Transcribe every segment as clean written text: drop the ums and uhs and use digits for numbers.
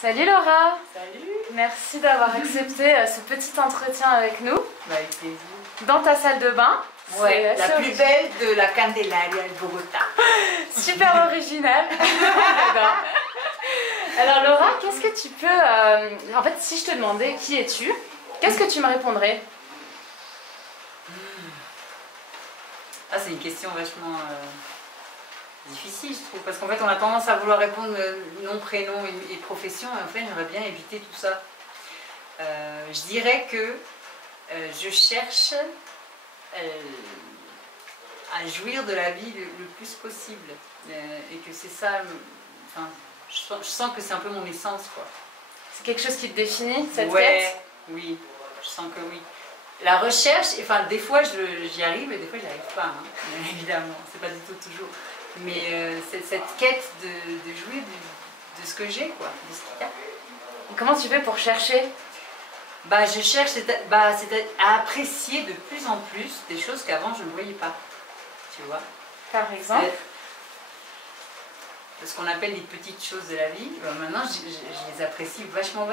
Salut Laura. Salut. Merci d'avoir accepté ce petit entretien avec nous. Avec plaisir. Dans ta salle de bain. Ouais, la plus belle de la Candelaria de Bogota. Super original. J'adore. Alors Laura, qu'est-ce que tu peux... En fait, si je te demandais qui es-tu, qu'est-ce que tu me répondrais? Ah, c'est une question vachement difficile, je trouve. Parce qu'en fait, on a tendance à vouloir répondre nom, prénom et profession. Et en fait, j'aimerais bien éviter tout ça. Je dirais que je cherche à jouir de la vie le plus possible. Et que c'est ça... Enfin, je sens que c'est un peu mon essence, quoi. C'est quelque chose qui te définit, cette ouais, quête? Oui, je sens que oui. La recherche, enfin des fois j'y arrive et des fois j'y arrive pas, hein, évidemment, c'est pas du tout toujours. Mais c'est cette quête de jouir de ce que j'ai, quoi, de ce qu'il y a. Et comment tu fais pour chercher? Bah je cherche à apprécier de plus en plus des choses qu'avant je ne voyais pas, tu vois. Par exemple? Ce qu'on appelle les petites choses de la vie, ben maintenant je les apprécie vachement.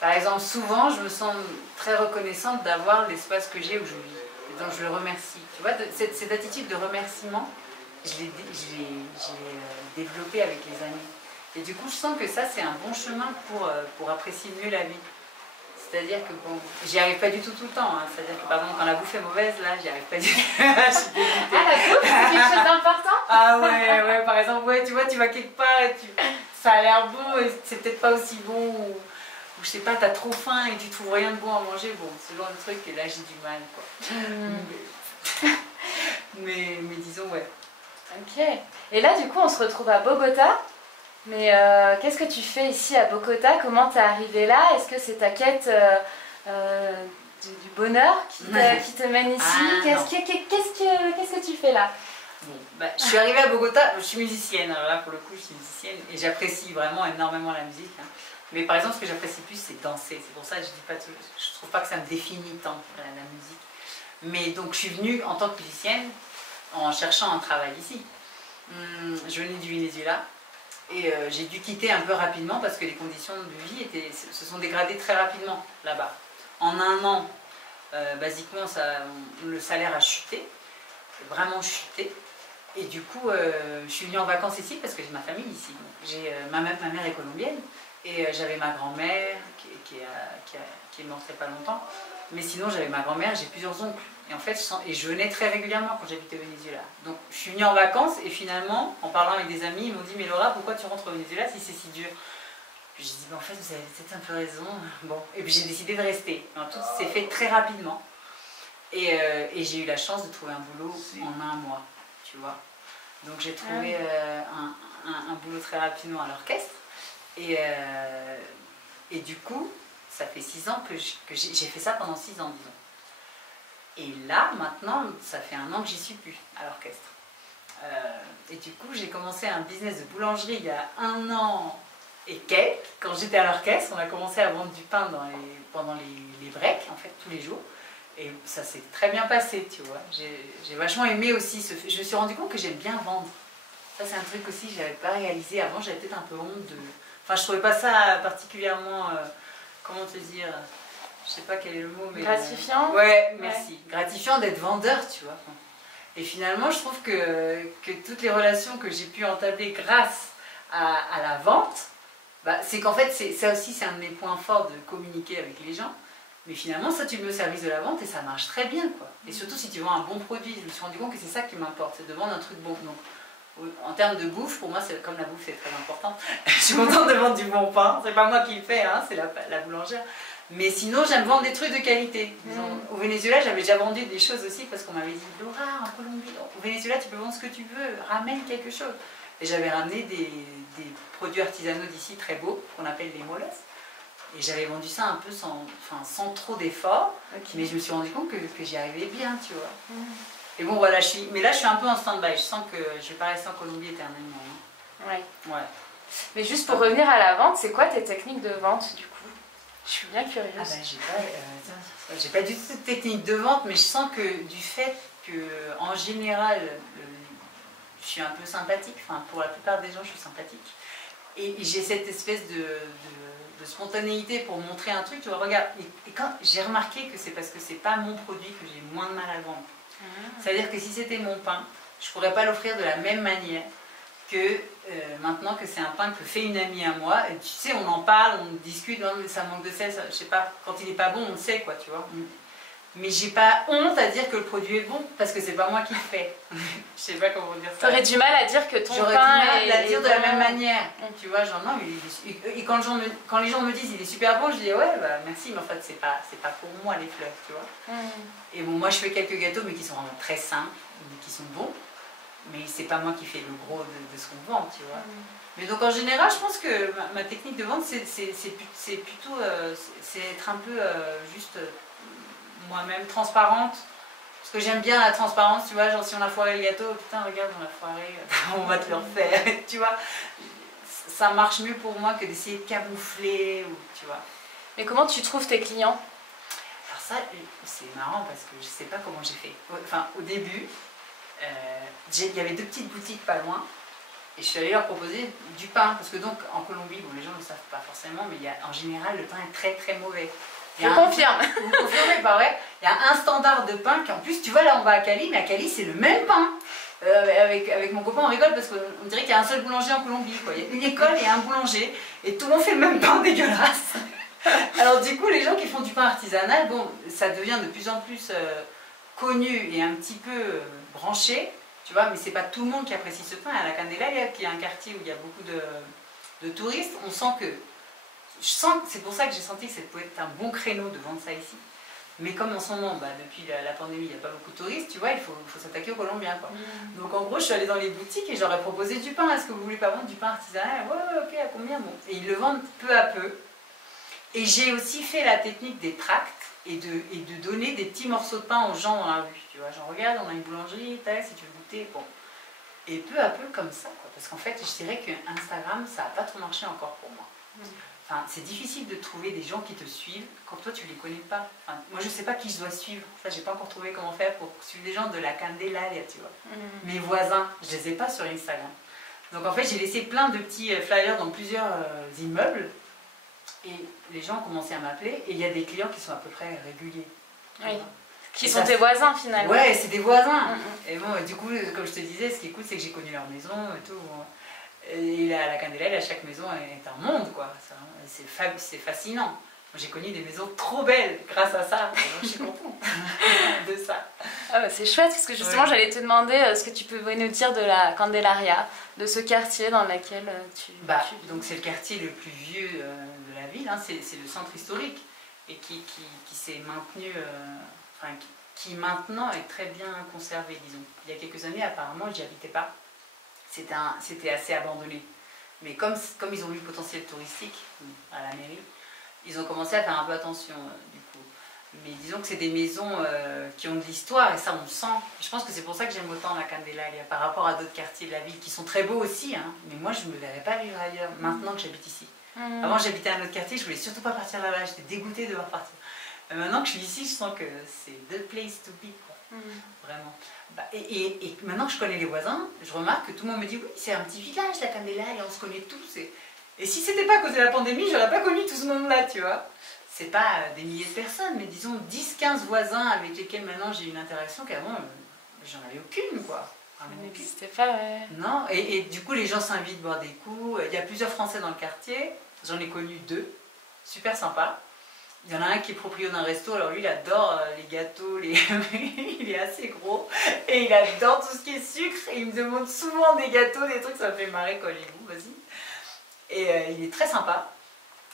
Par exemple, souvent je me sens très reconnaissante d'avoir l'espace que j'ai où je vis, et donc je le remercie. Tu vois, cette attitude de remerciement, je l'ai développée avec les années. Et du coup, je sens que ça c'est un bon chemin pour apprécier mieux la vie. C'est-à-dire que bon, j'y arrive pas du tout le temps. Hein. C'est-à-dire que par exemple, quand la bouffe est mauvaise, là, j'y arrive pas du tout. Ah, la bouffe, c'est quelque chose d'important? Ah ouais, par exemple, ouais, tu vois, tu vas quelque part et ça a l'air bon et c'est peut-être pas aussi bon. Ou je sais pas, t'as trop faim et tu trouves rien de bon à manger. Bon, ce genre de truc, et là, j'ai du mal, quoi. Mais disons, ouais. Ok. Et là, du coup, on se retrouve à Bogota. Mais qu'est-ce que tu fais ici à Bogota? Comment t'es arrivée là? Est-ce que c'est ta quête du bonheur qui te mène ici? Qu'est-ce que tu fais là? Bon, bah, je suis arrivée à Bogota, je suis musicienne, alors là pour le coup je suis musicienne et j'apprécie vraiment énormément la musique. Hein. Mais par exemple ce que j'apprécie plus c'est danser, c'est pour ça que je dis pas tout, je trouve pas que ça me définit tant la musique. Mais donc je suis venue en tant que musicienne en cherchant un travail ici. Je venais du Venezuela. Et j'ai dû quitter un peu rapidement parce que les conditions de vie se sont dégradées très rapidement là-bas. En un an, basiquement, le salaire a chuté, vraiment chuté. Et du coup, je suis venue en vacances ici parce que j'ai ma famille ici. Ma mère est colombienne et j'avais ma grand-mère qui est morte il n'y a pas longtemps. Mais sinon, j'avais ma grand-mère, j'ai plusieurs oncles. Et en fait, je venais très régulièrement quand j'habitais au Venezuela. Donc, je suis venue en vacances et finalement, en parlant avec des amis, ils m'ont dit « Mais Laura, pourquoi tu rentres au Venezuela si c'est si dur ?» Puis j'ai dit bah, « En fait, vous avez peut-être un peu raison. » Bon, et puis j'ai décidé de rester. Alors, tout s'est fait très rapidement. Et j'ai eu la chance de trouver un boulot en un mois, tu vois. Donc, j'ai trouvé un boulot très rapidement à l'orchestre. Et du coup, ça fait 6 ans que j'ai fait ça pendant 6 ans, disons. Et là, maintenant, ça fait 1 an que j'y suis plus à l'orchestre. Et du coup, j'ai commencé un business de boulangerie il y a 1 an et quelques. Quand j'étais à l'orchestre, on a commencé à vendre du pain pendant les breaks, en fait, tous les jours. Et ça s'est très bien passé, tu vois. J'ai vachement aimé aussi je me suis rendu compte que j'aime bien vendre. Ça, c'est un truc aussi que je n'avais pas réalisé. Avant, j'avais peut-être un peu honte de... Enfin, je trouvais pas ça particulièrement... comment te dire, je sais pas quel est le mot, mais... Gratifiant? Ouais, merci. Ouais. Gratifiant d'être vendeur, tu vois. Et finalement, je trouve que toutes les relations que j'ai pu entabler grâce à la vente, bah, c'est qu'en fait, ça aussi, c'est un de mes points forts de communiquer avec les gens. Mais finalement, ça, tu le mets au service de la vente et ça marche très bien, quoi. Et surtout, si tu vends un bon produit, je me suis rendu compte que c'est ça qui m'importe, c'est de vendre un truc bon. Donc, en termes de bouffe, pour moi, comme la bouffe c'est très important, je suis contente de vendre du bon pain. C'est pas moi qui le fais, hein, c'est la boulangère. Mais sinon, j'aime vendre des trucs de qualité. Disons, au Venezuela, j'avais déjà vendu des choses aussi parce qu'on m'avait dit Laura, en Colombie, au Venezuela, tu peux vendre ce que tu veux, ramène quelque chose. Et j'avais ramené des produits artisanaux d'ici très beaux, qu'on appelle les moles. Et j'avais vendu ça un peu sans trop d'efforts. Okay. Mais je me suis rendu compte que j'y arrivais bien, tu vois. Et bon, voilà, mais là, je suis un peu en stand-by. Je sens que je ne vais pas rester en Colombie éternellement. Hein. Ouais. Mais juste pour revenir à la vente, c'est quoi tes techniques de vente, du coup? Je suis bien curieuse. Ah ben, j'ai pas du tout de technique de vente, mais je sens que du fait que, en général, je suis un peu sympathique. Enfin, pour la plupart des gens, je suis sympathique. Et j'ai cette espèce de spontanéité pour montrer un truc, tu vois, regarde. Et quand j'ai remarqué que c'est parce que c'est pas mon produit que j'ai moins de mal à le vendre. C'est-à-dire que si c'était mon pain, je pourrais pas l'offrir de la même manière que maintenant que c'est un pain que fait une amie à moi. Et tu sais, on en parle, on discute, non, mais ça manque de sel, ça, je sais pas, quand il est pas bon, on le sait, quoi, tu vois. Mais j'ai pas honte à dire que le produit est bon, parce que c'est pas moi qui le fais. Je sais pas comment dire ça. T'aurais du mal à dire que ton J'aurais pain du mal à est dire de la même manière. Tu vois, genre non, et quand les gens me disent il est super bon, je dis ouais, bah merci, mais en fait c'est pas pour moi les fleurs, tu vois. Et bon, moi je fais quelques gâteaux, mais qui sont vraiment très sains, qui sont bons, mais c'est pas moi qui fais le gros de ce qu'on vend, tu vois. Mais donc en général, je pense que ma technique de vente, c'est plutôt c'est être un peu juste moi-même transparente. Parce que j'aime bien la transparence, tu vois, genre si on a foiré le gâteau, putain regarde on l'a foiré, on va te le refaire, tu vois. Ça marche mieux pour moi que d'essayer de camoufler, ou, tu vois. Mais comment tu trouves tes clients? Alors ça, c'est marrant parce que je sais pas comment j'ai fait. Enfin, au début, il y avait 2 petites boutiques pas loin, et je suis allée leur proposer du pain, parce que donc en Colombie, bon les gens ne le savent pas forcément, mais en général le pain est très très mauvais. Je confirme. Vous confirmez, pas vrai? Il y a un standard de pain qui en plus, tu vois là on va à Cali, mais à Cali c'est le même pain. Avec mon copain on rigole parce qu'on dirait qu'il y a un seul boulanger en Colombie, quoi. Il y a une école et un boulanger, et tout le monde fait le même pain dégueulasse. Alors du coup les gens qui font du pain artisanal, bon, ça devient de plus en plus connu et un petit peu branché, tu vois, mais c'est pas tout le monde qui apprécie ce pain. À la Candelaria, qui est un quartier où il y a beaucoup de touristes, on sent que c'est pour ça que j'ai senti que ça pouvait être un bon créneau de vendre ça ici. Mais comme en ce moment, depuis la pandémie, il n'y a pas beaucoup de touristes, tu vois, il faut s'attaquer aux Colombiens, quoi. Donc en gros, je suis allée dans les boutiques et j'aurais proposé du pain. Est-ce que vous voulez pas vendre du pain artisanal? Ouais, ok, à combien? Bon. Et ils le vendent peu à peu. Et j'ai aussi fait la technique des tracts et de donner des petits morceaux de pain aux gens dans la rue. Tu vois, genre regarde, on a une boulangerie, si tu veux goûter, bon. Et peu à peu comme ça, quoi. Parce qu'en fait, je dirais que Instagram, ça n'a pas trop marché encore pour moi. Enfin, c'est difficile de trouver des gens qui te suivent quand toi tu les connais pas. Enfin, moi je sais pas qui je dois suivre. Ça, j'ai pas encore trouvé comment faire pour suivre des gens de la Candelaria, tu vois. Mes voisins, je les ai pas sur Instagram. Donc en fait, j'ai laissé plein de petits flyers dans plusieurs immeubles. Et les gens ont commencé à m'appeler. Et il y a des clients qui sont à peu près réguliers. Oui. Qui sont tes voisins finalement. Ouais, c'est des voisins. Et bon, du coup, comme je te disais, ce qui est cool, c'est que j'ai connu leur maison et tout. Et la Candelaria, chaque maison est un monde, quoi. C'est fascinant. Moi, j'ai connu des maisons trop belles grâce à ça. Je suis contente de ça. Ah c'est chouette, parce que justement, j'allais te demander ce que tu pouvais nous dire de la Candelaria, de ce quartier dans lequel tu donc c'est le quartier le plus vieux de la ville, hein. C'est le centre historique, et qui s'est maintenu, qui maintenant est très bien conservé, disons. Il y a quelques années, apparemment, j'y habitais pas. C'était assez abandonné. Mais comme ils ont vu le potentiel touristique à la mairie, ils ont commencé à faire un peu attention du coup. Mais disons que c'est des maisons qui ont de l'histoire et ça on le sent. Et je pense que c'est pour ça que j'aime autant la Candelaria par rapport à d'autres quartiers de la ville qui sont très beaux aussi, hein, mais moi je ne me verrais pas vivre ailleurs maintenant que j'habite ici. Avant j'habitais à un autre quartier, je voulais surtout pas partir là-bas, j'étais dégoûtée de devoir partir. Maintenant que je suis ici, je sens que c'est the place to be, quoi. Vraiment. Et maintenant que je connais les voisins, je remarque que tout le monde me dit oui, c'est un petit village la Candelaria, on se connaît tous. Et si c'était pas à cause de la pandémie, j'aurais pas connu tout ce monde-là, tu vois. C'est pas des milliers de personnes, mais disons 10-15 voisins avec lesquels maintenant j'ai une interaction qu'avant, j'en avais aucune, quoi. C'était pas, ouais. Non, et du coup les gens s'invitent boire des coups. Il y a plusieurs Français dans le quartier, j'en ai connu 2, super sympa. Il y en a un qui est proprio d'un resto, alors lui il adore les gâteaux, il est assez gros, et il adore tout ce qui est sucre, et il me demande souvent des gâteaux, des trucs, ça me fait marrer, quoi, les goûts, vas-y. Et il est très sympa.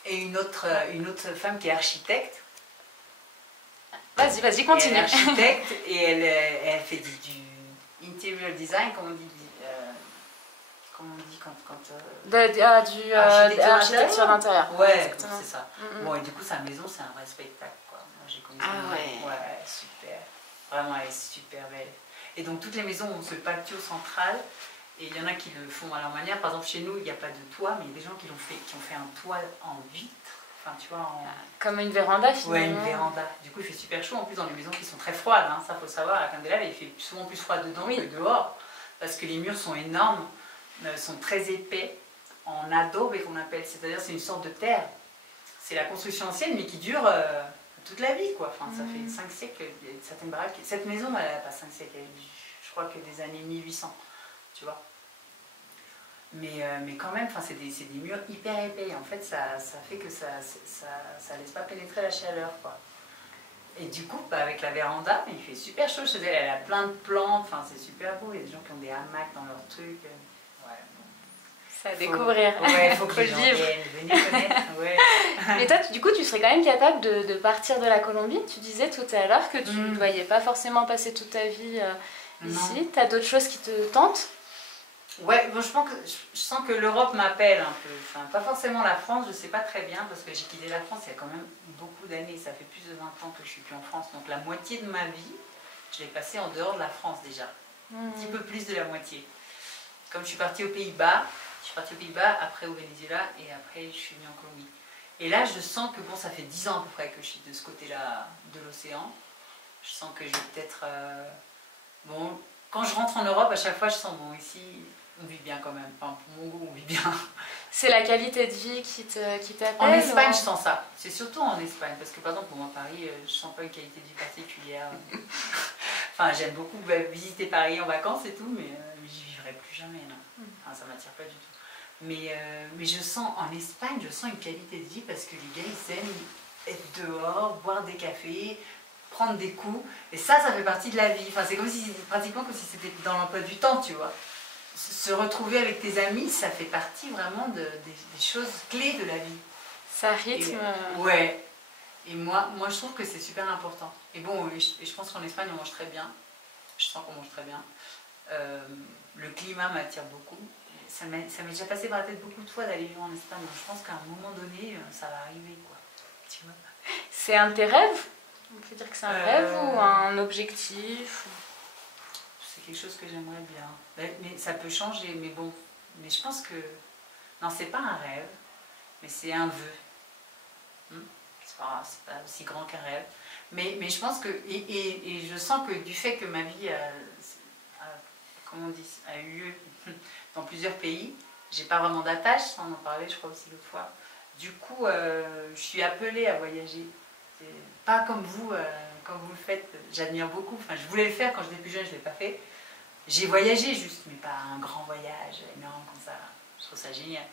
Et une autre femme qui est architecte. Vas-y, continue. Elle est architecte, et elle fait du interior design, comme on dit. Comment on dit quand architecture d'intérieur. Ouais, c'est ça. Bon, et du coup, sa maison, c'est un vrai spectacle, quoi. Moi, j'ai connu sa maison. Ouais, super. Vraiment, elle est super belle. Et donc, toutes les maisons ont ce patio central. Et il y en a qui le font à leur manière. Par exemple, chez nous, il n'y a pas de toit, mais il y a des gens qui ont fait un toit en vitre. Enfin, tu vois, comme une véranda, finalement. Ouais, une véranda. Du coup, il fait super chaud. En plus, dans les maisons qui sont très froides, hein. Ça, faut savoir, à la Candelaria, il fait souvent plus froid dedans que dehors. Parce que les murs sont énormes. Sont très épais en adobe qu'on appelle, c'est-à-dire c'est une sorte de terre. C'est la construction ancienne, mais qui dure toute la vie, quoi. Enfin, ça fait 5 siècles, il y a certaines baraques. Cette maison, elle n'a pas 5 siècles, je crois que des années 1800, tu vois. Mais quand même, c'est des murs hyper épais. En fait, ça fait que ça laisse pas pénétrer la chaleur, quoi. Et du coup, avec la véranda, il fait super chaud chez elle. Elle a plein de plantes, c'est super beau. Il y a des gens qui ont des hamacs dans leur truc. Ouais, bon. C'est à découvrir. Ouais, faut que le les gens vivre. viennent, venez connaître. Ouais. Mais toi, du coup, tu serais quand même capable de partir de la Colombie. Tu disais tout à l'heure que tu ne voyais pas forcément passer toute ta vie ici. Tu as d'autres choses qui te tentent? Ouais, bon, je sens que l'Europe m'appelle un peu. Enfin, pas forcément la France, je sais pas très bien, parce que j'ai quitté la France il y a quand même beaucoup d'années. Ça fait plus de 20 ans que je suis plus en France. Donc la moitié de ma vie, je l'ai passée en dehors de la France déjà. Un petit peu plus de la moitié. Comme je suis partie aux Pays-Bas, après au Venezuela, et après je suis venue en Colombie. Et là, je sens que, bon, ça fait 10 ans à peu près que je suis de ce côté-là de l'océan. Je sens que je vais peut-être... bon, quand je rentre en Europe, à chaque fois, je sens, bon, ici... On vit bien quand même, enfin, pour mon goût, on vit bien. C'est la qualité de vie qui t'appelle? En Espagne, je sens ça. C'est surtout en Espagne, parce que par exemple, bon, à Paris, je sens pas une qualité de vie particulière. Enfin, j'aime beaucoup visiter Paris en vacances et tout, mais j'y vivrai plus jamais, non. Enfin, ça m'attire pas du tout. Mais je sens, en Espagne, je sens une qualité de vie parce que les gars, ils aiment être dehors, boire des cafés, prendre des coups. Et ça fait partie de la vie. Enfin, c'est pratiquement comme si c'était dans l'emploi du temps, tu vois. Se retrouver avec tes amis, ça fait partie vraiment des choses clés de la vie. Ça rythme. Ouais. Et moi, je trouve que c'est super important. Et bon, je pense qu'en Espagne, on mange très bien. Je sens qu'on mange très bien. Le climat m'attire beaucoup. Ça m'est déjà passé par la tête beaucoup de fois d'aller vivre en Espagne. Donc je pense qu'à un moment donné, ça va arriver, quoi. Tu vois. C'est un de tes rêves? On peut dire que c'est un rêve ou un objectif? C'est quelque chose que j'aimerais bien. Mais ça peut changer, mais bon. Mais je pense que... Non, c'est pas un rêve, mais c'est un vœu. C'est pas aussi grand qu'un rêve. Mais je pense que... Et je sens que du fait que ma vie comment on dit, a eu lieu dans plusieurs pays, j'ai pas vraiment d'attache, ça on en parlait je crois aussi l'autre fois. Du coup, je suis appelée à voyager. Pas comme vous, quand vous le faites, j'admire beaucoup. Enfin, je voulais le faire quand j'étais plus jeune, je ne l'ai pas fait. J'ai voyagé juste, mais pas un grand voyage énorme comme ça. Je trouve ça génial.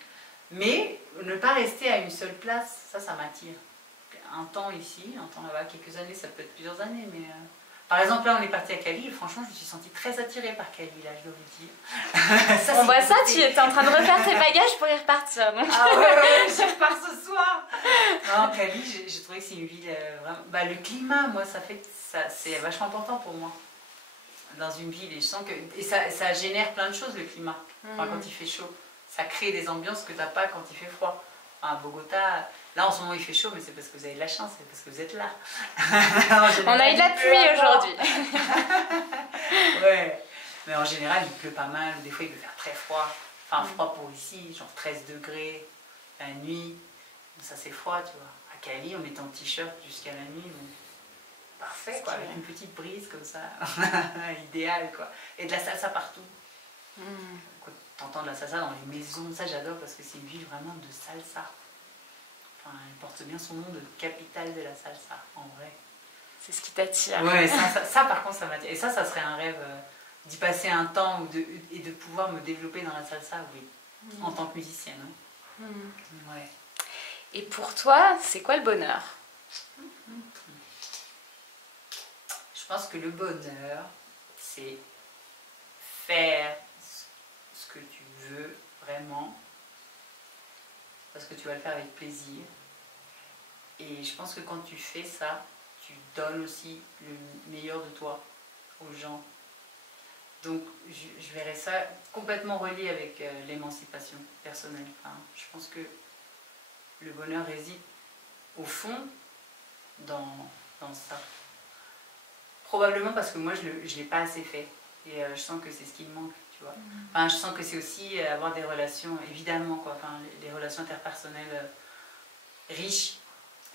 Mais ne pas rester à une seule place, ça m'attire. Un temps ici, un temps là-bas, quelques années, ça peut être plusieurs années, mais... Par exemple, là, on est parti à Cali, et franchement, je me suis sentie très attirée par Cali, là, je dois vous dire. Ça, on voit ça, tu es en train de refaire tes bagages pour y repartir. Donc. Ah ouais, je repars ce soir. Non, Cali, j'ai trouvé que c'est une ville vraiment... Bah, le climat, moi, c'est vachement important pour moi, dans une ville. Et je sens que... Et ça génère plein de choses, le climat, enfin, quand il fait chaud. Ça crée des ambiances que tu n'as pas quand il fait froid. Enfin, à Bogota... Là, en ce moment, il fait chaud, mais c'est parce que vous avez de la chance, c'est parce que vous êtes là. On a eu de la pluie aujourd'hui. Ouais. Mais en général, il pleut pas mal. Des fois, il peut faire très froid. Enfin, froid pour ici, genre 13 degrés la nuit. Ça, c'est froid, tu vois. À Cali, on est en t-shirt jusqu'à la nuit. Donc... Parfait, quoi. Avec une petite brise comme ça. Idéal, quoi. Et de la salsa partout. T'entends de la salsa dans les maisons. Ça, j'adore parce que c'est une ville vraiment de salsa. Enfin, elle porte bien son nom de capitale de la salsa, en vrai. C'est ce qui t'attire. Ouais, ça par contre, ça m'attire. Et ça serait un rêve d'y passer un temps et de pouvoir me développer dans la salsa, oui, en tant que musicienne. Hein. Ouais. Et pour toi, c'est quoi le bonheur? Je pense que le bonheur, c'est faire ce que tu veux vraiment, parce que tu vas le faire avec plaisir. Et je pense que quand tu fais ça, tu donnes aussi le meilleur de toi aux gens. Donc je verrais ça complètement relié avec l'émancipation personnelle. Enfin, je pense que le bonheur réside au fond dans ça. Probablement parce que moi je ne l'ai pas assez fait. Et je sens que c'est ce qui me manque. Tu vois. Enfin, je sens que c'est aussi avoir des relations, évidemment, quoi, enfin, les relations interpersonnelles riches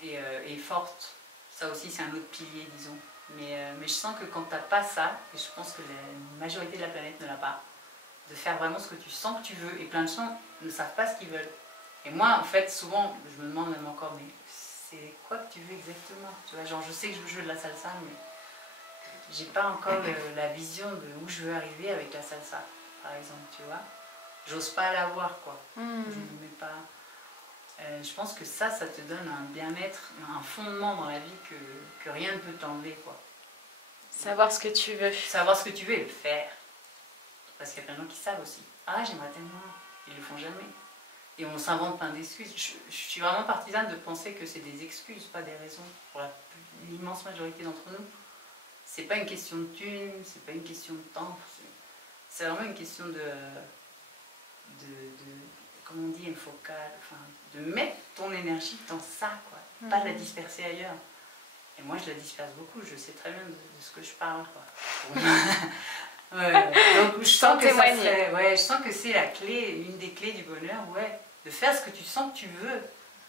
et fortes. Ça aussi, c'est un autre pilier, disons. Mais je sens que quand tu n'as pas ça, et je pense que la majorité de la planète ne l'a pas, de faire vraiment ce que tu sens que tu veux. Et plein de gens ne savent pas ce qu'ils veulent. Et moi, en fait, souvent, je me demande même encore, mais c'est quoi que tu veux exactement? Tu vois, genre, je sais que je veux jouer de la salsa, mais j'ai pas encore la vision de où je veux arriver avec la salsa, par exemple, tu vois. J'ose pas l'avoir, quoi. Je ne mets pas... je pense que ça te donne un bien-être, un fondement dans la vie que rien ne peut t'enlever, quoi. Savoir ce que tu veux. Savoir ce que tu veux et le faire. Parce qu'il y a plein de gens qui savent aussi. Ah, j'aimerais tellement. Ils le font jamais. Et on s'invente plein d'excuses. Je suis vraiment partisane de penser que c'est des excuses, pas des raisons. Pour l'immense majorité d'entre nous. C'est pas une question de thunes, c'est pas une question de temps. C'est vraiment une question de comment on dit, un focal, enfin, de mettre ton énergie dans ça, quoi. Pas de la disperser ailleurs. Et moi, je la disperse beaucoup, je sais très bien de ce que je parle, quoi. Donc, je sens que je sens que c'est la clé, une des clés du bonheur, de faire ce que tu sens que tu veux,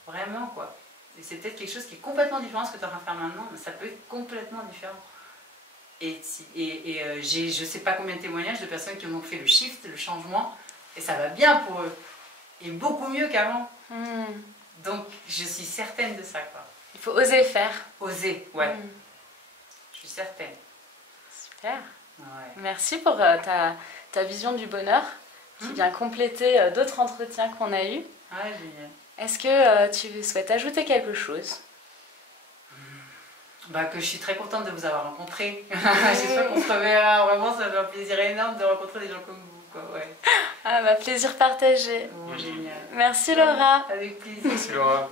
vraiment, quoi. Et c'est peut-être quelque chose qui est complètement différent de ce que tu es en train de faire maintenant, mais ça peut être complètement différent. Je sais pas combien de témoignages de personnes qui ont donc fait le shift, le changement, et ça va bien pour eux. Et beaucoup mieux qu'avant. Donc, je suis certaine de ça, quoi. Il faut oser faire. Oser, ouais. Je suis certaine. Super. Ouais. Merci pour ta vision du bonheur, qui vient compléter d'autres entretiens qu'on a eus. Ah, génial. Est-ce que tu souhaites ajouter quelque chose? Que je suis très contente de vous avoir rencontré. J'espère qu'on se reverra. Vraiment, ça fait un plaisir énorme de rencontrer des gens comme vous, quoi. Ouais. Ah, plaisir partagé. Oh, génial. Merci Laura. Avec plaisir. Merci Laura.